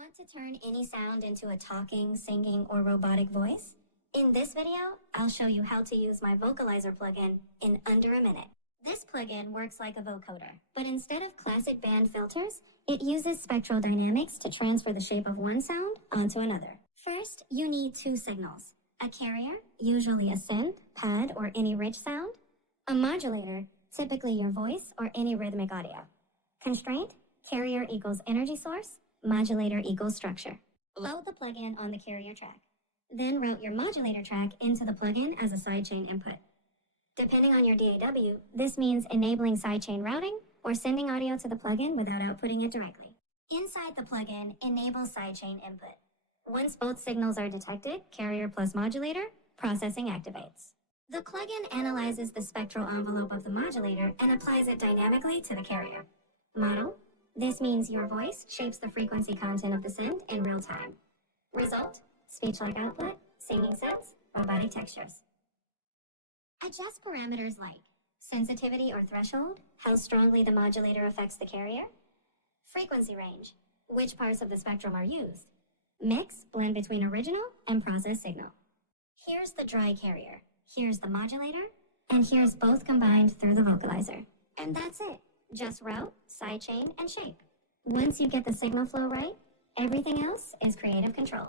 Want to turn any sound into a talking, singing, or robotic voice? In this video, I'll show you how to use my Vocalizer plugin in under a minute. This plugin works like a vocoder, but instead of classic band filters, it uses spectral dynamics to transfer the shape of one sound onto another. First, you need two signals: a carrier, usually a synth, pad, or any rich sound; a modulator, typically your voice or any rhythmic audio. Constraint: carrier equals energy source, modulator equals structure. Load the plugin on the carrier track. Then route your modulator track into the plugin as a sidechain input. Depending on your DAW, this means enabling sidechain routing or sending audio to the plugin without outputting it directly. Inside the plugin, enable sidechain input. Once both signals are detected, carrier plus modulator, processing activates. The plugin analyzes the spectral envelope of the modulator and applies it dynamically to the carrier. Model: this means your voice shapes the frequency content of the synth in real time. Result: speech-like output, singing synths, robotic textures. Adjust parameters like sensitivity or threshold, how strongly the modulator affects the carrier; frequency range, which parts of the spectrum are used; mix, blend between original and processed signal. Here's the dry carrier, here's the modulator, and here's both combined through the vocalizer. And that's it. Just route, sidechain, and shape. Once you get the signal flow right, everything else is creative control.